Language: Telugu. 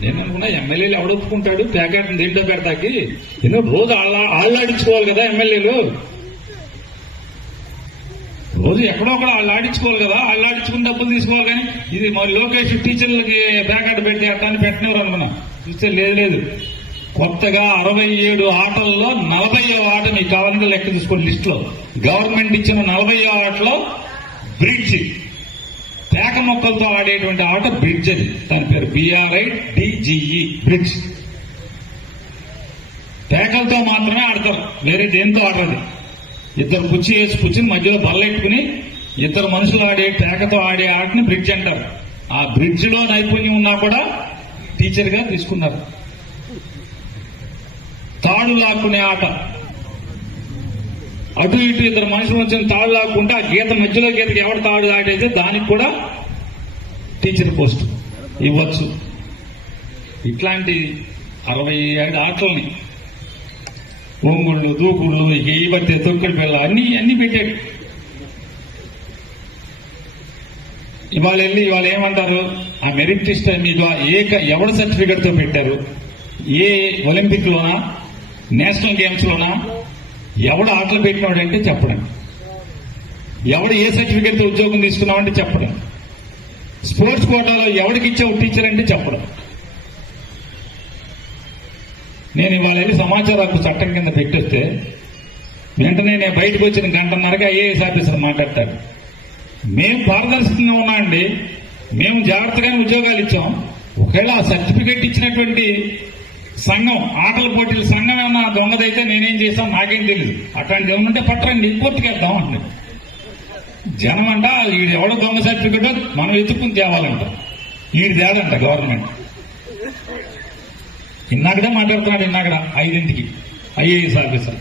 నేననుకున్నా ఎమ్మెల్యేలు ఎవడొప్పుకుంటాడు ప్యాకెట్ దీంట్లో పెడతాకి ఎన్నో రోజు ఆళ్ళాడించుకోవాలి కదా ఎమ్మెల్యేలు, రోజు ఎక్కడో ఒకడ ఆడించుకోవాలి కదా, ఆడించుకుని డబ్బులు తీసుకోవాలి. కానీ ఇది మరి లోకేష్ టీచర్లకి ప్యాకెట్ పెడితే అట్టాన్ని పెట్టినవారు అనుకున్నా, చూస్తే లేదు. కొత్తగా 67 ఆటల్లో 40వ ఆట మీకు కావాలంటే లెక్క తీసుకోండి లిస్ట్ లో. గవర్నమెంట్ ఇచ్చిన 40వ ఆటలో బ్రిడ్జ్, పేక మొక్కలతో ఆడేటువంటి ఆట బ్రిడ్జ్. అది దాని పేరు BRIDGE బ్రిడ్జ్. పేకలతో మాత్రమే ఆడతారు, వేరే దేంతో ఆడదు. ఇద్దరు కుర్చీ వేసి కూర్చుని మధ్యలో బల్లెట్టుకుని ఇద్దరు మనుషులు ఆడే పేకతో ఆడే ఆటని బ్రిడ్జ్ అంటారు. ఆ బ్రిడ్జ్ లో నైపుణ్యం ఉన్నా కూడా టీచర్ గా తీసుకున్నారు. తాడు లాక్కునే ఆట, అటు ఇటు ఇద్దరు మనుషులు వచ్చిన తాడు లాక్కుంటే ఆ గీత మధ్యలో గీతకి ఎవరు తాడు దాటైతే దానికి కూడా టీచర్ పోస్ట్ ఇవ్వచ్చు. ఇట్లాంటి 67 ఆటలని ఒంగుళ్ళు, దూకుళ్ళు, ఈ బట్టి తొక్కుడు పిల్ల అన్ని పెట్టాడు. ఇవాళ ఏమంటారు, ఆ మెరిట్ లిస్ట్ మీకు ఎవరి సర్టిఫికెట్ తో పెట్టారు, ఏ ఒలింపిక్ లోనా నేషనల్ గేమ్స్ లోనా ఎవడు ఆటలు పెట్టినాడంటే చెప్పడం, ఎవడు ఏ సర్టిఫికెట్ తో ఉద్యోగం తీసుకున్నావంటే చెప్పడం, స్పోర్ట్స్ కోటాలో ఎవరికి ఇచ్చావు టీచర్ అంటే చెప్పడం. నేను ఇవాళ వెళ్ళి సమాచార హక్కు చట్టం కింద పెట్టేస్తే వెంటనే నేను బయటకు వచ్చిన గంటన్నరగా IAS ఆఫీసర్ మాట్లాడతాడు. మేము పారదర్శకంగా ఉన్నామండి, మేము జాగ్రత్తగానే ఉద్యోగాలు ఇచ్చాం. ఒకవేళ ఆ సర్టిఫికెట్ ఇచ్చినటువంటి సంఘం, ఆటల పోటీల సంఘం ఏమన్నా దొంగదైతే నేనేం చేస్తాం నాకేం తెలియదు. అట్లాంటి ఏమన్నుంటే పట్టరండి, కోర్టుకేద్దాం అండి. జనం అంట వీడు ఎవడో దొంగ సర్టిఫికెట్ మనం ఎత్తుకుని తేవాలంట, వీడి తేదంట గవర్నమెంట్. ఇన్నాకడే మాట్లాడుతున్నాడు, 5ంటికి IAS ఆఫీసర్.